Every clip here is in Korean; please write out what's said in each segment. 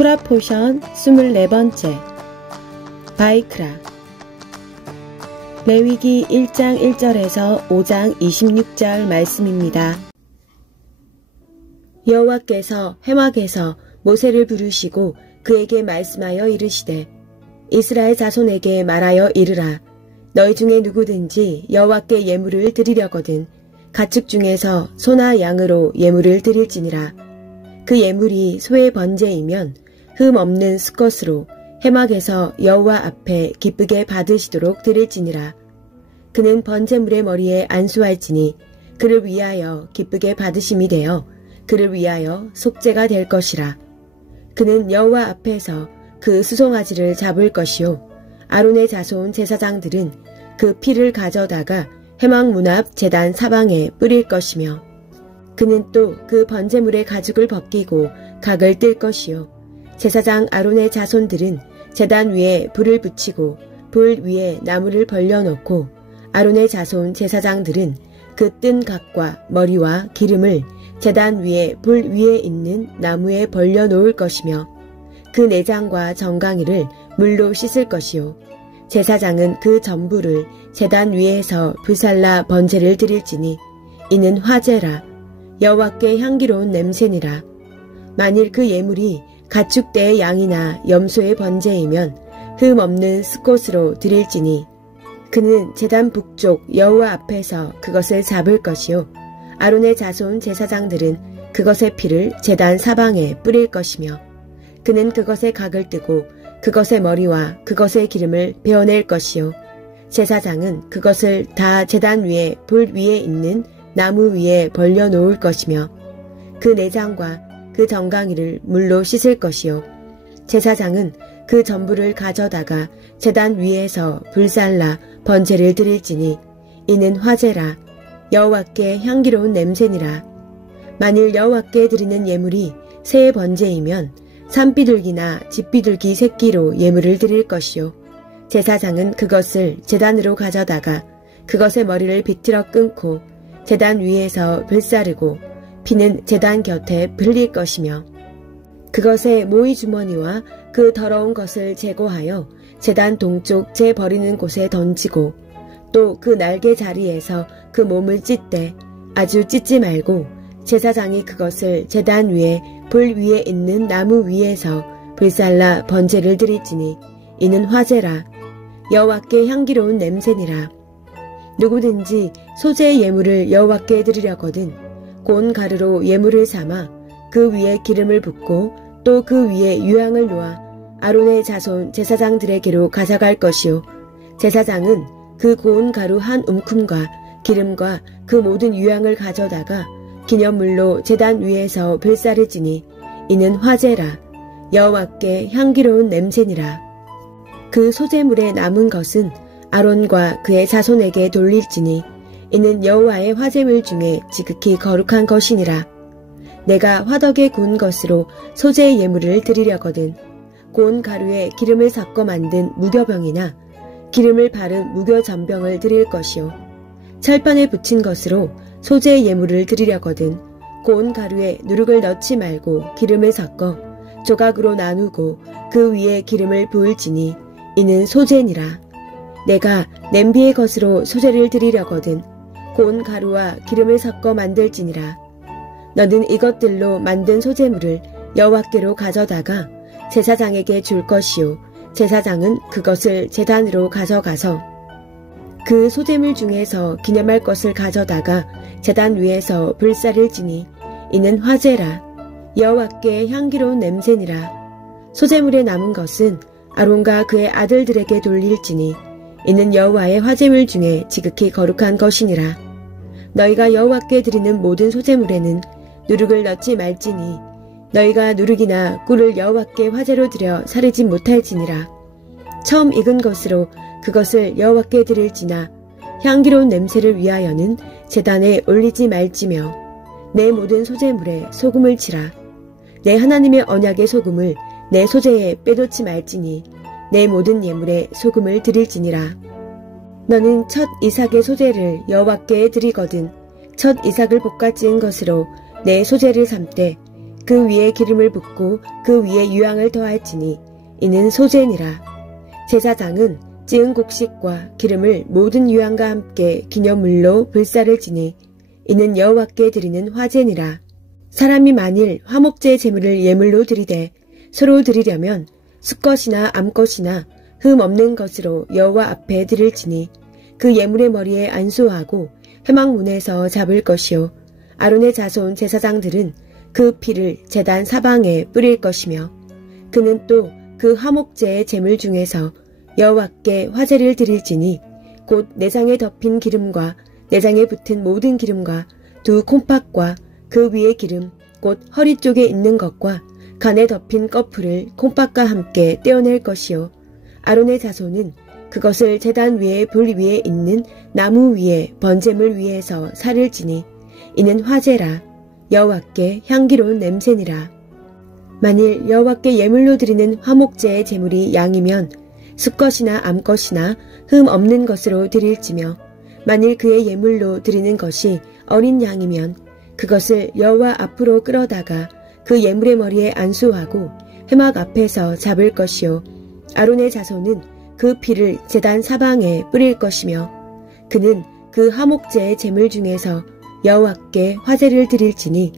토라 포션 24번째 바이크라. 레위기 1장 1절에서 5장 26절 말씀입니다. 여호와께서 회막에서 모세를 부르시고 그에게 말씀하여 이르시되 이스라엘 자손에게 말하여 이르라. 너희 중에 누구든지 여호와께 예물을 드리려거든 가축 중에서 소나 양으로 예물을 드릴지니라. 그 예물이 소의 번제이면 흠 없는 수컷으로 회막에서 여호와 앞에 기쁘게 받으시도록 드릴지니라. 그는 번제물의 머리에 안수할지니 그를 위하여 기쁘게 받으심이 되어 그를 위하여 속죄가 될 것이라. 그는 여호와 앞에서 그 수송아지를 잡을 것이요 아론의 자손 제사장들은 그 피를 가져다가 회막 문 앞 제단 사방에 뿌릴 것이며 그는 또 그 번제물의 가죽을 벗기고 각을 뜰 것이요 제사장 아론의 자손들은 제단 위에 불을 붙이고 불 위에 나무를 벌려놓고 아론의 자손 제사장들은 그 뜬 각과 머리와 기름을 제단 위에 불 위에 있는 나무에 벌려놓을 것이며 그 내장과 정강이를 물로 씻을 것이요 제사장은 그 전부를 제단 위에서 불살라 번제를 드릴지니 이는 화제라. 여호와께 향기로운 냄새니라. 만일 그 예물이 가축대의 양이나 염소의 번제이면 흠 없는 수컷으로 드릴지니 그는 제단 북쪽 여호와 앞에서 그것을 잡을 것이요 아론의 자손 제사장들은 그것의 피를 제단 사방에 뿌릴 것이며 그는 그것의 각을 뜨고 그것의 머리와 그것의 기름을 베어낼 것이요 제사장은 그것을 다 제단 위에 불 위에 있는 나무 위에 벌려놓을 것이며 그 내장과 그 정강이를 물로 씻을 것이요 제사장은 그 전부를 가져다가 제단 위에서 불살라 번제를 드릴지니 이는 화제라. 여호와께 향기로운 냄새니라. 만일 여호와께 드리는 예물이 새의 번제이면 산비둘기나 집비둘기 새끼로 예물을 드릴 것이요 제사장은 그것을 제단으로 가져다가 그것의 머리를 비틀어 끊고 제단 위에서 불사르고 피는 제단 곁에 흘릴 것이며 그것의 모이 주머니와 그 더러운 것을 제거하여 제단 동쪽 재 버리는 곳에 던지고 또 그 날개 자리에서 그 몸을 찢되 아주 찢지 말고 제사장이 그것을 제단 위에 불 위에 있는 나무 위에서 불살라 번제를 드릴지니 이는 화제라. 여호와께 향기로운 냄새니라. 누구든지 소재의 예물을 여호와께 드리려거든 고운 가루로 예물을 삼아 그 위에 기름을 붓고 또 그 위에 유향을 놓아 아론의 자손 제사장들에게로 가져갈 것이요 제사장은 그 고운 가루 한 움큼과 기름과 그 모든 유향을 가져다가 기념물로 제단 위에서 불사르지니 이는 화제라. 여호와께 향기로운 냄새니라. 그 소재물에 남은 것은 아론과 그의 자손에게 돌릴지니 이는 여호와의 화제물 중에 지극히 거룩한 것이니라. 내가 화덕에 구운 것으로 소재의 예물을 드리려거든 고운 가루에 기름을 섞어 만든 무교병이나 기름을 바른 무교전병을 드릴 것이요 철판에 붙인 것으로 소재의 예물을 드리려거든 고운 가루에 누룩을 넣지 말고 기름을 섞어 조각으로 나누고 그 위에 기름을 부을지니 이는 소재니라. 내가 냄비의 것으로 소재를 드리려거든 고운 가루와 기름을 섞어 만들지니라. 너는 이것들로 만든 소재물을 여호와께로 가져다가 제사장에게 줄 것이요 제사장은 그것을 제단으로 가져가서 그 소재물 중에서 기념할 것을 가져다가 제단 위에서 불사를지니 이는 화제라. 여호와께 향기로운 냄새니라. 소재물에 남은 것은 아론과 그의 아들들에게 돌릴지니 이는 여호와의 화제물 중에 지극히 거룩한 것이니라. 너희가 여호와께 드리는 모든 소재물에는 누룩을 넣지 말지니 너희가 누룩이나 꿀을 여호와께 화제로 드려 사르지 못할지니라. 처음 익은 것으로 그것을 여호와께 드릴지나 향기로운 냄새를 위하여는 제단에 올리지 말지며 내 모든 소재물에 소금을 치라. 내 하나님의 언약의 소금을 내 소재에 빼놓지 말지니 내 모든 예물에 소금을 드릴지니라. 너는 첫 이삭의 소재를 여호와께 드리거든 첫 이삭을 볶아 찌은 것으로 내 소재를 삼되 그 위에 기름을 붓고 그 위에 유향을 더할지니 이는 소제니라. 제사장은 찌은 곡식과 기름을 모든 유향과 함께 기념물로 불사를 지니 이는 여호와께 드리는 화제니라. 사람이 만일 화목제 제물을 예물로 드리되 서로 드리려면 수컷이나 암컷이나 흠 없는 것으로 여호와 앞에 드릴지니 그 예물의 머리에 안수하고 회막문에서 잡을 것이요 아론의 자손 제사장들은 그 피를 제단 사방에 뿌릴 것이며 그는 또 그 화목제의 제물 중에서 여호와께 화제를 드릴지니 곧 내장에 덮인 기름과 내장에 붙은 모든 기름과 두 콩팥과 그 위의 기름 곧 허리 쪽에 있는 것과 간에 덮인 꺼풀을 콩팥과 함께 떼어낼 것이요 아론의 자손은 그것을 제단 위에 불 위에 있는 나무 위에 번제물 위에서 살을 지니 이는 화제라. 여호와께 향기로운 냄새니라. 만일 여호와께 예물로 드리는 화목제의 제물이 양이면 수컷이나 암컷이나 흠 없는 것으로 드릴지며 만일 그의 예물로 드리는 것이 어린 양이면 그것을 여호와 앞으로 끌어다가 그 예물의 머리에 안수하고 회막 앞에서 잡을 것이요 아론의 자손은 그 피를 제단 사방에 뿌릴 것이며 그는 그 화목제의 제물 중에서 여호와께 화제를 드릴지니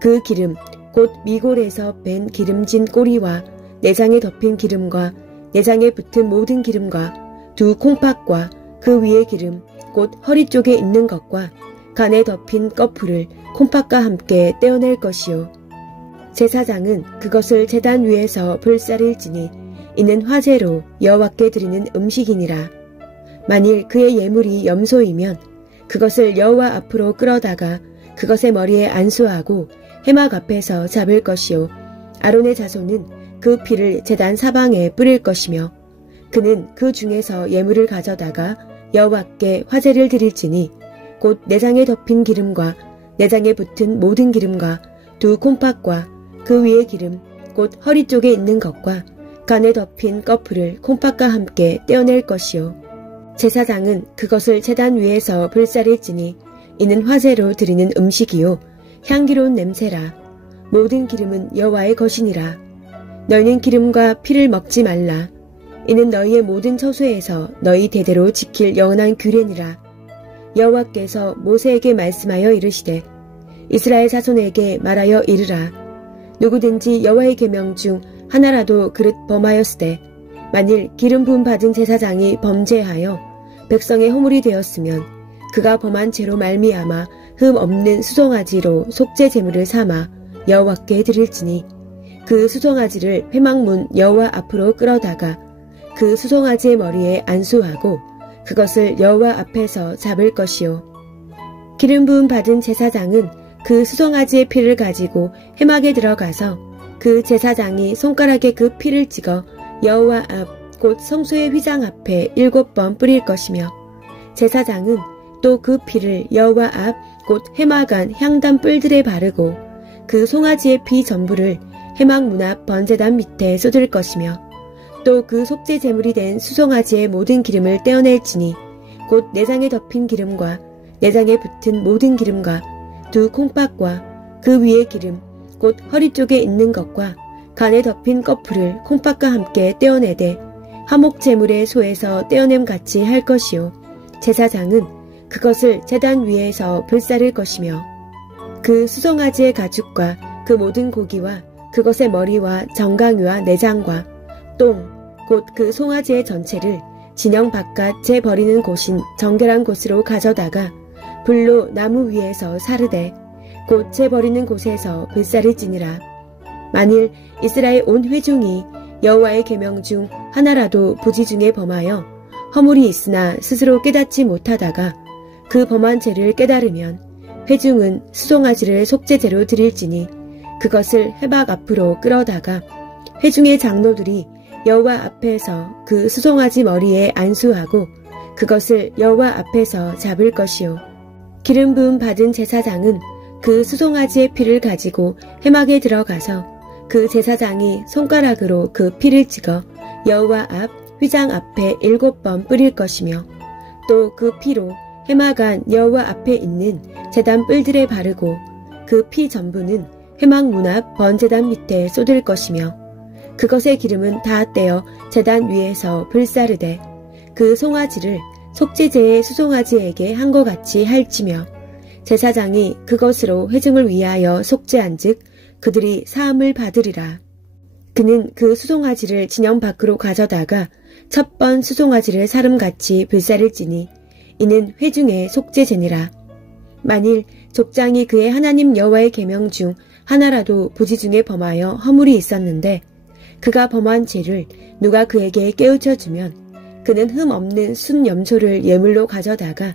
그 기름 곧 미골에서 뺀 기름진 꼬리와 내장에 덮인 기름과 내장에 붙은 모든 기름과 두 콩팥과 그 위의 기름 곧 허리 쪽에 있는 것과 간에 덮인 꺼풀을 콩팥과 함께 떼어낼 것이요 제사장은 그것을 제단 위에서 불사를지니 이는 화제로 여호와께 드리는 음식이니라. 만일 그의 예물이 염소이면 그것을 여호와 앞으로 끌어다가 그것의 머리에 안수하고 회막 앞에서 잡을 것이요 아론의 자손은 그 피를 제단 사방에 뿌릴 것이며 그는 그 중에서 예물을 가져다가 여호와께 화제를 드릴지니 곧 내장에 덮인 기름과 내장에 붙은 모든 기름과 두 콩팥과 그 위의 기름 곧 허리 쪽에 있는 것과 간에 덮인 꺼풀을 콩팥과 함께 떼어낼 것이요 제사장은 그것을 제단 위에서 불사를지니 이는 화제로 드리는 음식이요 향기로운 냄새라. 모든 기름은 여호와의 것이니라. 너희는 기름과 피를 먹지 말라. 이는 너희의 모든 처소에서 너희 대대로 지킬 영원한 규례니라. 여호와께서 모세에게 말씀하여 이르시되 이스라엘 자손에게 말하여 이르라. 누구든지 여호와의 계명 중 하나라도 그릇 범하였으되 만일 기름 부음 받은 제사장이 범죄하여 백성의 허물이 되었으면 그가 범한 죄로 말미암아 흠 없는 수송아지로 속죄 제물을 삼아 여호와께 드릴지니 그 수송아지를 회막문 여호와 앞으로 끌어다가 그 수송아지의 머리에 안수하고 그것을 여호와 앞에서 잡을 것이요 기름 부음 받은 제사장은 그 수송아지의 피를 가지고 회막에 들어가서 그 제사장이 손가락에 그 피를 찍어 여호와 앞 곧 성소의 휘장 앞에 7번 뿌릴 것이며 제사장은 또 그 피를 여호와 앞 곧 회막 안 향단 뿔들에 바르고 그 송아지의 피 전부를 회막 문 앞 번제단 밑에 쏟을 것이며 또 그 속죄 제물이 된 수송아지의 모든 기름을 떼어낼지니 곧 내장에 덮인 기름과 내장에 붙은 모든 기름과 두 콩팥과 그 위의 기름 곧 허리 쪽에 있는 것과 간에 덮인 꺼풀을 콩팥과 함께 떼어내되 화목 제물의 소에서 떼어냄 같이 할 것이요 제사장은 그것을 제단 위에서 불사를 것이며 그 수송아지의 가죽과 그 모든 고기와 그것의 머리와 정강이와 내장과 똥 곧 그 송아지의 전체를 진영 바깥 재 버리는 곳인 정결한 곳으로 가져다가 불로 나무 위에서 사르되 곧 재 버리는 곳에서 불사를 지니라. 만일 이스라엘 온 회중이 여호와의 계명 중 하나라도 부지 중에 범하여 허물이 있으나 스스로 깨닫지 못하다가 그 범한 죄를 깨달으면 회중은 수송아지를 속죄제로 드릴지니 그것을 회막 앞으로 끌어다가 회중의 장로들이 여호와 앞에서 그 수송아지 머리에 안수하고 그것을 여호와 앞에서 잡을 것이요 기름 부음 받은 제사장은 그 수송아지의 피를 가지고 회막에 들어가서 그 제사장이 손가락으로 그 피를 찍어 여호와 앞 휘장 앞에 7번 뿌릴 것이며 또 그 피로 회막 안 여호와 앞에 있는 제단 뿔들에 바르고 그 피 전부는 회막 문 앞 번제단 밑에 쏟을 것이며 그것의 기름은 다 떼어 제단 위에서 불사르되 그 송아지를 속죄제의 수송아지에게 한 것 같이 할지며 제사장이 그것으로 회중을 위하여 속죄한즉 그들이 사함을 받으리라. 그는 그 수송아지를 진영 밖으로 가져다가 첫 번 수송아지를 사름같이 불사를지니 이는 회중의 속죄제니라. 만일 족장이 그의 하나님 여호와의 계명 중 하나라도 부지 중에 범하여 허물이 있었는데 그가 범한 죄를 누가 그에게 깨우쳐 주면 그는 흠 없는 순염소를 예물로 가져다가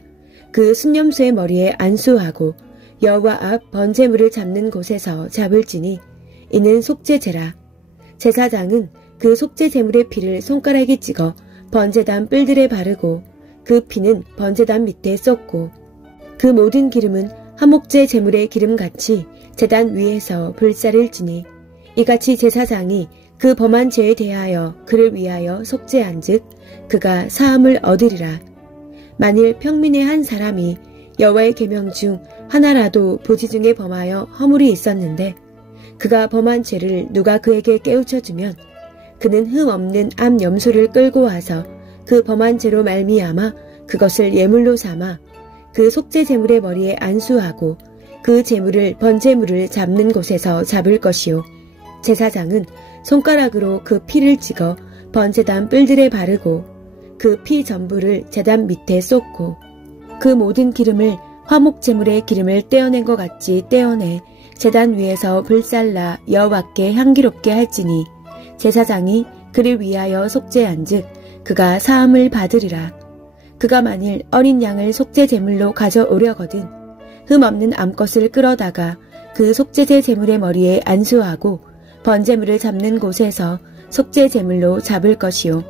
그 순염소의 머리에 안수하고 여호와 앞 번제물을 잡는 곳에서 잡을지니 이는 속죄제라. 제사장은 그 속죄제물의 피를 손가락에 찍어 번제단 뿔들에 바르고 그 피는 번제단 밑에 쏟고 그 모든 기름은 화목제 제물의 기름같이 제단 위에서 불사를지니 이같이 제사장이 그 범한 죄에 대하여 그를 위하여 속죄한즉 그가 사함을 얻으리라. 만일 평민의 한 사람이 여호와의 계명 중 하나라도 부지 중에 범하여 허물이 있었는데 그가 범한 죄를 누가 그에게 깨우쳐 주면 그는 흠 없는 암 염소를 끌고 와서 그 범한 죄로 말미암아 그것을 예물로 삼아 그 속죄 제물의 머리에 안수하고 그 제물을 번제물을 잡는 곳에서 잡을 것이요 제사장은 손가락으로 그 피를 찍어 번제단 뿔들에 바르고 그 피 전부를 제단 밑에 쏟고 그 모든 기름을 화목제물의 기름을 떼어낸 것 같이 떼어내 제단 위에서 불살라 여호와께 향기롭게 할지니 제사장이 그를 위하여 속죄한즉 그가 사함을 받으리라. 그가 만일 어린 양을 속죄 제물로 가져오려거든 흠 없는 암것을 끌어다가 그 속죄제 제물의 머리에 안수하고 번제물을 잡는 곳에서 속죄 제물로 잡을 것이요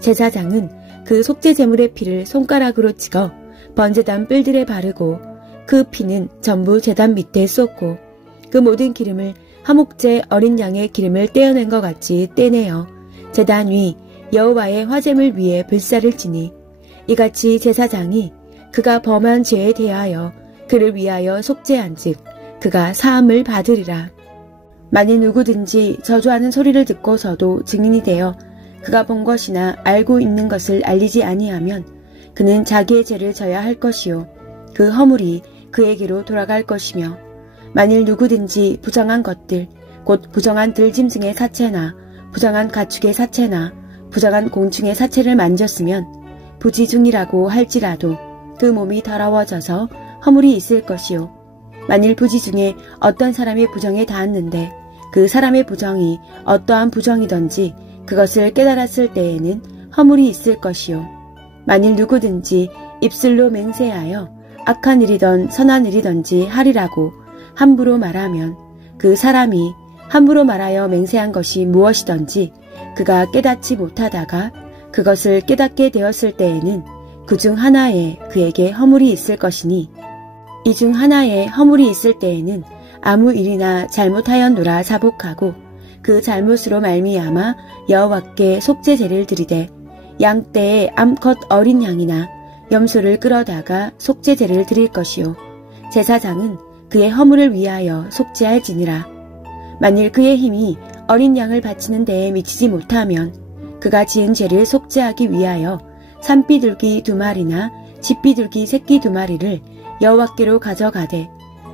제사장은 그 속죄 제물의 피를 손가락으로 찍어 번제단 뿔들에 바르고 그 피는 전부 제단 밑에 쏟고 그 모든 기름을 화목제 어린 양의 기름을 떼어낸 것 같이 떼내어 제단 위 여호와의 화제물 위에 불사를지니 이같이 제사장이 그가 범한 죄에 대하여 그를 위하여 속죄한즉 그가 사함을 받으리라. 만일 누구든지 저주하는 소리를 듣고서도 증인이 되어 그가 본 것이나 알고 있는 것을 알리지 아니하면 그는 자기의 죄를 져야 할 것이요 그 허물이 그에게로 돌아갈 것이며 만일 누구든지 부정한 것들 곧 부정한 들짐승의 사체나 부정한 가축의 사체나 부정한 공충의 사체를 만졌으면 부지중이라고 할지라도 그 몸이 더러워져서 허물이 있을 것이요 만일 부지 중에 어떤 사람의 부정에 닿았는데 그 사람의 부정이 어떠한 부정이든지 그것을 깨달았을 때에는 허물이 있을 것이요 만일 누구든지 입술로 맹세하여 악한 일이든 선한 일이든지 하리라고 함부로 말하면 그 사람이 함부로 말하여 맹세한 것이 무엇이든지 그가 깨닫지 못하다가 그것을 깨닫게 되었을 때에는 그 중 하나에 그에게 허물이 있을 것이니 이 중 하나에 허물이 있을 때에는 아무 일이나 잘못하였노라 자복하고 그 잘못으로 말미암아 여호와께 속죄제를 드리되 양떼의 암컷 어린 양이나 염소를 끌어다가 속죄제를 드릴 것이요 제사장은 그의 허물을 위하여 속죄할지니라. 만일 그의 힘이 어린 양을 바치는 데에 미치지 못하면 그가 지은 죄를 속죄하기 위하여 산비둘기 2마리나 집비둘기 새끼 2마리를 여호와께로 가져가되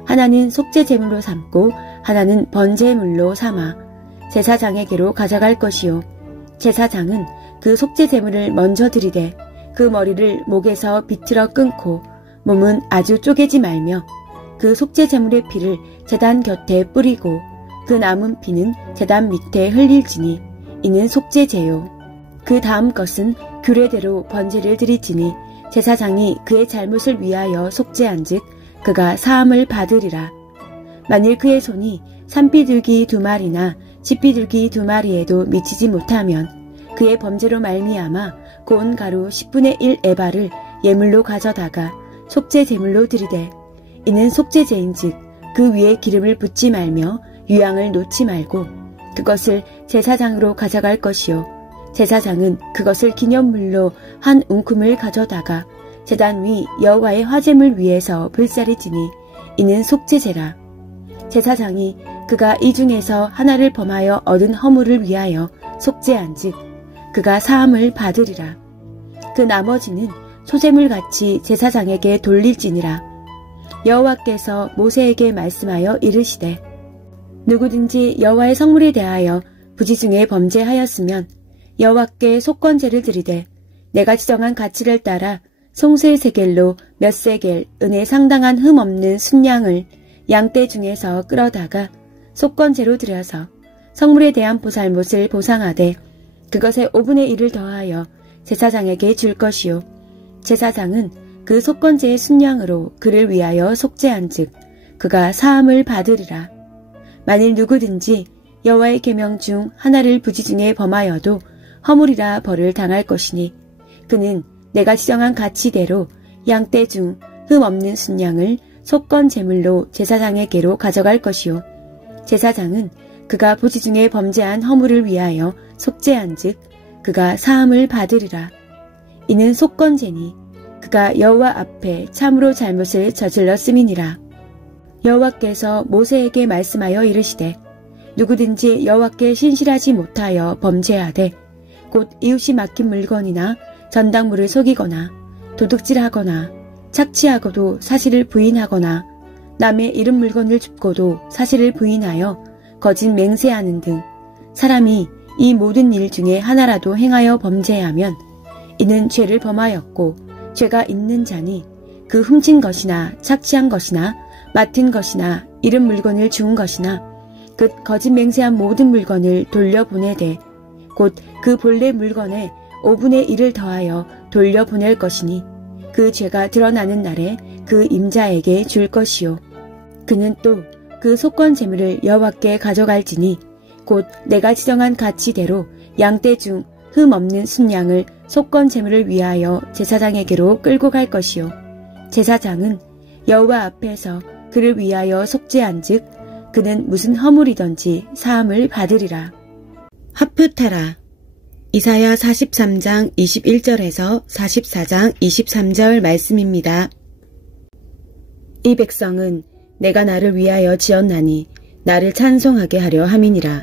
하나는 속죄제물로 삼고 하나는 번제물로 삼아 제사장에게로 가져갈 것이요 제사장은 그 속죄제물을 먼저 드리되 그 머리를 목에서 비틀어 끊고 몸은 아주 쪼개지 말며 그 속죄제물의 피를 제단 곁에 뿌리고 그 남은 피는 제단 밑에 흘릴지니 이는 속죄제요. 그 다음 것은 규례대로 번제를 드릴지니 제사장이 그의 잘못을 위하여 속죄한즉 그가 사함을 받으리라. 만일 그의 손이 산비둘기 2마리나 집비둘기 2마리에도 미치지 못하면 그의 범죄로 말미암아 고운 가루 10분의 1 에바를 예물로 가져다가 속죄제물로 드리되 이는 속죄제인즉 그 위에 기름을 붓지 말며 유향을 놓지 말고 그것을 제사장으로 가져갈 것이요 제사장은 그것을 기념물로 한 웅큼을 가져다가 제단 위 여호와의 화제물 위에서 불사르지니 이는 속죄제라. 제사장이 그가 이 중에서 하나를 범하여 얻은 허물을 위하여 속죄한즉 그가 사함을 받으리라. 그 나머지는 소재물같이 제사장에게 돌릴지니라. 여호와께서 모세에게 말씀하여 이르시되 누구든지 여호와의 성물에 대하여 부지 중에 범죄하였으면 여호와께 속건제를 드리되 내가 지정한 가치를 따라 송수의 세겔로 몇 세겔 은에 상당한 흠 없는 순양을 양떼 중에서 끌어다가 속건제로 드려서 성물에 대한 보살못을 보상하되 그것에 5분의 1을 더하여 제사장에게 줄 것이요 제사장은 그 속건제의 순양으로 그를 위하여 속죄한즉 그가 사함을 받으리라. 만일 누구든지 여호와의 계명 중 하나를 부지 중에 범하여도 허물이라 벌을 당할 것이니 그는 내가 지정한 가치대로 양떼 중 흠 없는 순양을 속건 제물로 제사장에게로 가져갈 것이요 제사장은 그가 부지 중에 범죄한 허물을 위하여 속죄한즉 그가 사함을 받으리라. 이는 속건제니 그가 여호와 앞에 참으로 잘못을 저질렀음이니라. 여호와께서 모세에게 말씀하여 이르시되 누구든지 여호와께 신실하지 못하여 범죄하되 곧 이웃이 맡긴 물건이나 전당물을 속이거나 도둑질하거나 착취하고도 사실을 부인하거나 남의 잃은 물건을 줍고도 사실을 부인하여 거짓 맹세하는 등 사람이 이 모든 일 중에 하나라도 행하여 범죄하면 이는 죄를 범하였고 죄가 있는 자니 그 훔친 것이나 착취한 것이나 맡은 것이나 잃은 물건을 주운 것이나 그 거짓 맹세한 모든 물건을 돌려보내되 곧 그 본래 물건에 5분의 1을 더하여 돌려보낼 것이니 그 죄가 드러나는 날에 그 임자에게 줄 것이요 그는 또 그 속건 제물을 여호와께 가져갈지니 곧 내가 지정한 가치대로 양떼 중 흠 없는 순양을 속건 제물을 위하여 제사장에게로 끌고 갈 것이요 제사장은 여호와 앞에서 그를 위하여 속죄한즉 그는 무슨 허물이든지 사함을 받으리라. 합표타라. 이사야 43장 21절에서 44장 23절 말씀입니다. 이 백성은 내가 나를 위하여 지었나니 나를 찬송하게 하려 함이니라.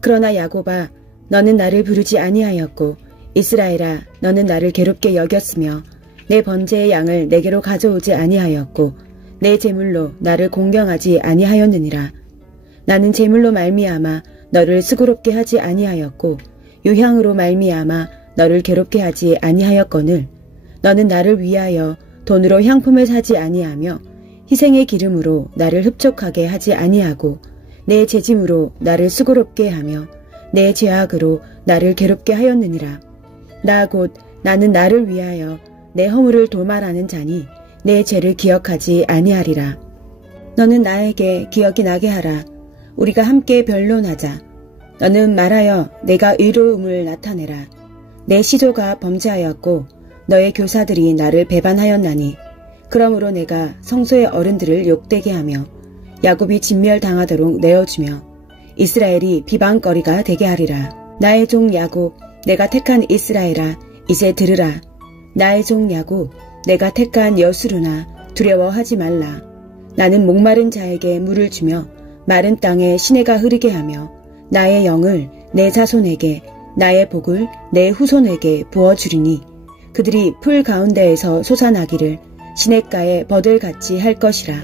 그러나 야곱아 너는 나를 부르지 아니하였고 이스라엘아 너는 나를 괴롭게 여겼으며 내 번제의 양을 내게로 가져오지 아니하였고 내 제물로 나를 공경하지 아니하였느니라. 나는 제물로 말미암아 너를 수고롭게 하지 아니하였고 유향으로 말미암아 너를 괴롭게 하지 아니하였거늘 너는 나를 위하여 돈으로 향품을 사지 아니하며 희생의 기름으로 나를 흡족하게 하지 아니하고 내 재짐으로 나를 수고롭게 하며 내 죄악으로 나를 괴롭게 하였느니라. 나 곧 나는 나를 위하여 내 허물을 도말하는 자니 내 죄를 기억하지 아니하리라. 너는 나에게 기억이 나게 하라. 우리가 함께 변론하자. 너는 말하여 내가 의로움을 나타내라. 내 시조가 범죄하였고 너의 교사들이 나를 배반하였나니 그러므로 내가 성소의 어른들을 욕되게 하며 야곱이 진멸당하도록 내어주며 이스라엘이 비방거리가 되게 하리라. 나의 종 야곱 내가 택한 이스라엘아 이제 들으라. 나의 종 야곱 내가 택한 여수르나 두려워하지 말라. 나는 목마른 자에게 물을 주며 마른 땅에 시내가 흐르게 하며 나의 영을 내 자손에게 나의 복을 내 후손에게 부어주리니 그들이 풀 가운데에서 솟아나기를 시냇가에 버들같이 할 것이라.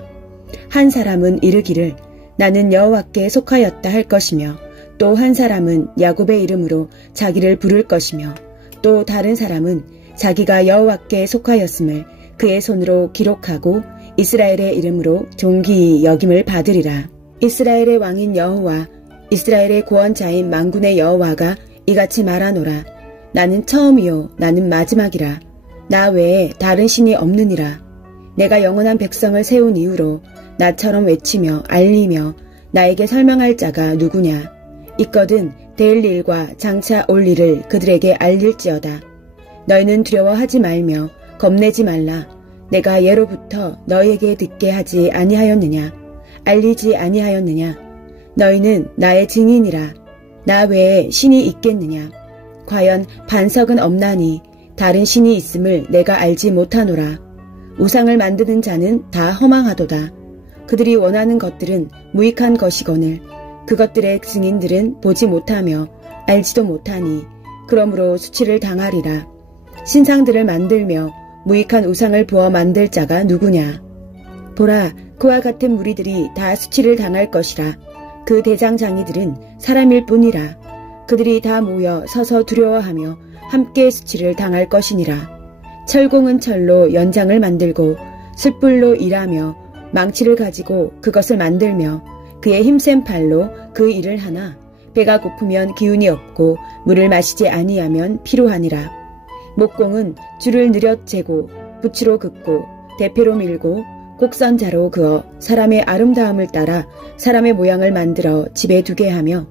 한 사람은 이르기를 나는 여호와께 속하였다 할 것이며 또 한 사람은 야곱의 이름으로 자기를 부를 것이며 또 다른 사람은 자기가 여호와께 속하였음을 그의 손으로 기록하고 이스라엘의 이름으로 존귀히 여김을 받으리라. 이스라엘의 왕인 여호와 이스라엘의 구원자인 만군의 여호와가 이같이 말하노라. 나는 처음이요 나는 마지막이라. 나 외에 다른 신이 없느니라. 내가 영원한 백성을 세운 이후로 나처럼 외치며 알리며 나에게 설명할 자가 누구냐. 있거든 될 일과 장차 올 일을 그들에게 알릴지어다. 너희는 두려워하지 말며 겁내지 말라. 내가 예로부터 너희에게 듣게 하지 아니하였느냐. 알리지 아니하였느냐. 너희는 나의 증인이라. 나 외에 신이 있겠느냐. 과연 반석은 없나니 다른 신이 있음을 내가 알지 못하노라. 우상을 만드는 자는 다 허망하도다. 그들이 원하는 것들은 무익한 것이거늘 그것들의 증인들은 보지 못하며 알지도 못하니 그러므로 수치를 당하리라. 신상들을 만들며 무익한 우상을 부어 만들 자가 누구냐. 보라, 그와 같은 무리들이 다 수치를 당할 것이라. 그 대장장이들은 사람일 뿐이라. 그들이 다 모여 서서 두려워하며 함께 수치를 당할 것이니라. 철공은 철로 연장을 만들고 숯불로 일하며 망치를 가지고 그것을 만들며 그의 힘센 팔로 그 일을 하나 배가 고프면 기운이 없고 물을 마시지 아니하면 피로하니라. 목공은 줄을 느려 재고 붓으로 긋고 대패로 밀고 곡선자로 그어 사람의 아름다움을 따라 사람의 모양을 만들어 집에 두게 하며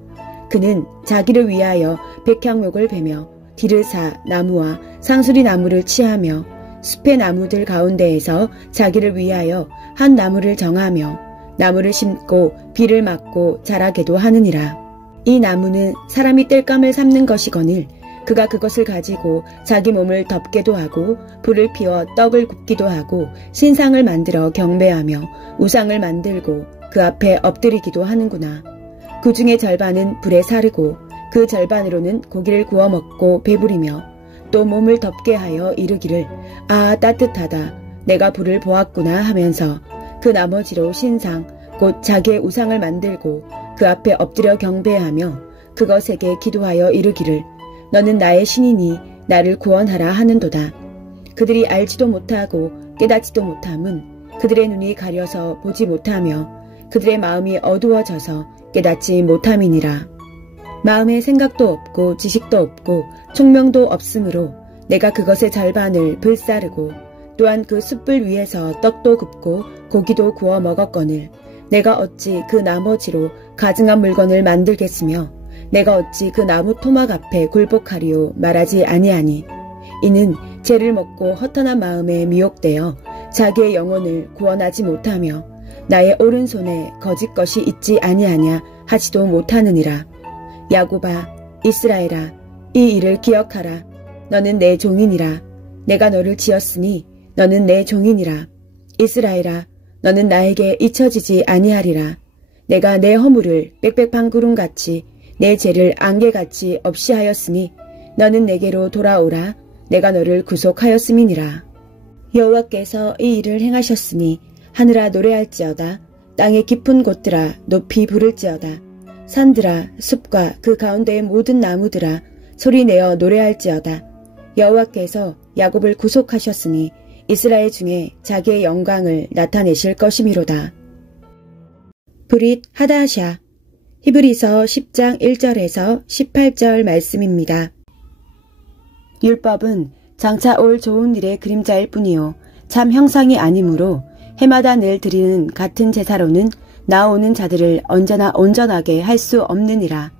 그는 자기를 위하여 백향목을 베며 디르사 나무와 상수리 나무를 취하며 숲의 나무들 가운데에서 자기를 위하여 한 나무를 정하며 나무를 심고 비를 맞고 자라게도 하느니라. 이 나무는 사람이 땔감을 삼는 것이거늘 그가 그것을 가지고 자기 몸을 덮게도 하고 불을 피워 떡을 굽기도 하고 신상을 만들어 경배하며 우상을 만들고 그 앞에 엎드리기도 하는구나. 그 중에 절반은 불에 사르고 그 절반으로는 고기를 구워 먹고 배부리며 또 몸을 덮게 하여 이르기를 아 따뜻하다 내가 불을 보았구나 하면서 그 나머지로 신상 곧 자기의 우상을 만들고 그 앞에 엎드려 경배하며 그것에게 기도하여 이르기를 너는 나의 신이니 나를 구원하라 하는도다. 그들이 알지도 못하고 깨닫지도 못함은 그들의 눈이 가려서 보지 못하며 그들의 마음이 어두워져서 깨닫지 못함이니라. 마음에 생각도 없고 지식도 없고 총명도 없으므로 내가 그것의 절반을 불사르고 또한 그 숯불 위에서 떡도 굽고 고기도 구워 먹었거늘 내가 어찌 그 나머지로 가증한 물건을 만들겠으며 내가 어찌 그 나무 토막 앞에 굴복하리요 말하지 아니하니 이는 죄를 먹고 허탄한 마음에 미혹되어 자기의 영혼을 구원하지 못하며 나의 오른손에 거짓 것이 있지 아니하냐 하지도 못하느니라. 야곱아 이스라엘아 이 일을 기억하라. 너는 내 종이니라. 내가 너를 지었으니 너는 내 종이니라. 이스라엘아 너는 나에게 잊혀지지 아니하리라. 내가 내 허물을 빽빽한 구름같이 내 죄를 안개같이 없이 하였으니 너는 내게로 돌아오라. 내가 너를 구속하였음이니라. 여호와께서 이 일을 행하셨으니 하늘아 노래할지어다. 땅의 깊은 곳들아 높이 부를지어다. 산들아 숲과 그 가운데의 모든 나무들아 소리내어 노래할지어다. 여호와께서 야곱을 구속하셨으니 이스라엘 중에 자기의 영광을 나타내실 것이미로다. 브릿 하다샤 히브리서 10장 1절에서 18절 말씀입니다. 율법은 장차 올 좋은 일의 그림자일 뿐이요 참 형상이 아니므로 해마다 늘 드리는 같은 제사로는 나오는 자들을 언제나 온전하게 할 수 없느니라.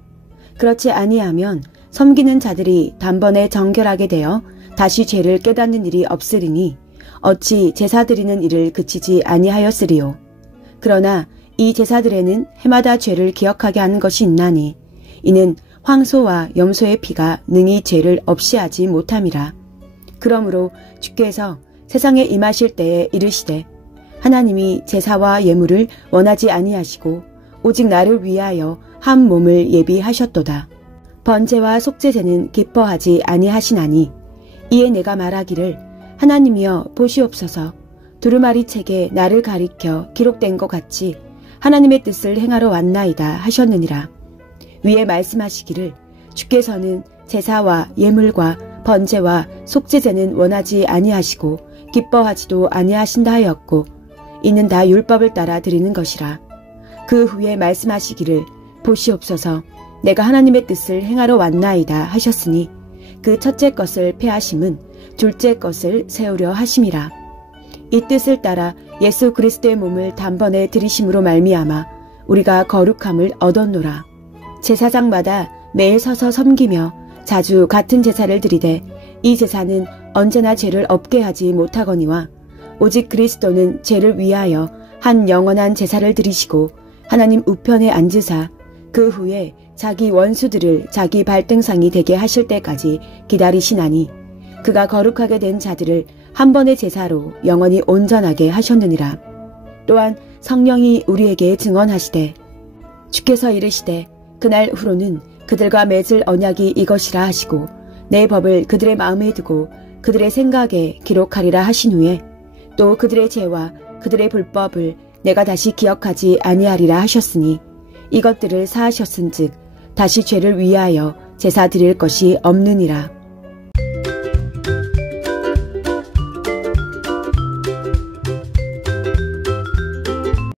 그렇지 아니하면 섬기는 자들이 단번에 정결하게 되어 다시 죄를 깨닫는 일이 없으리니 어찌 제사 드리는 일을 그치지 아니하였으리요. 그러나 이 제사들에는 해마다 죄를 기억하게 하는 것이 있나니 이는 황소와 염소의 피가 능히 죄를 없이 하지 못함이라. 그러므로 주께서 세상에 임하실 때에 이르시되 하나님이 제사와 예물을 원하지 아니하시고 오직 나를 위하여 한 몸을 예비하셨도다. 번제와 속죄제는 기뻐하지 아니하시나니 이에 내가 말하기를 하나님이여 보시옵소서 두루마리 책에 나를 가리켜 기록된 것 같이 하나님의 뜻을 행하러 왔나이다 하셨느니라. 위에 말씀하시기를 주께서는 제사와 예물과 번제와 속죄제는 원하지 아니하시고 기뻐하지도 아니하신다 하였고 이는 다 율법을 따라 드리는 것이라. 그 후에 말씀하시기를 보시옵소서 내가 하나님의 뜻을 행하러 왔나이다 하셨으니 그 첫째 것을 폐하심은 둘째 것을 세우려 하심이라. 이 뜻을 따라 예수 그리스도의 몸을 단번에 들이심으로 말미암아 우리가 거룩함을 얻었노라. 제사장마다 매일 서서 섬기며 자주 같은 제사를 드리되 이 제사는 언제나 죄를 없게 하지 못하거니와 오직 그리스도는 죄를 위하여 한 영원한 제사를 드리시고 하나님 우편에 앉으사 그 후에 자기 원수들을 자기 발등상이 되게 하실 때까지 기다리시나니 그가 거룩하게 된 자들을 한 번의 제사로 영원히 온전하게 하셨느니라. 또한 성령이 우리에게 증언하시되 주께서 이르시되 그날 후로는 그들과 맺을 언약이 이것이라 하시고 내 법을 그들의 마음에 두고 그들의 생각에 기록하리라 하신 후에 또 그들의 죄와 그들의 불법을 내가 다시 기억하지 아니하리라 하셨으니 이것들을 사하셨은즉 다시 죄를 위하여 제사 드릴 것이 없느니라.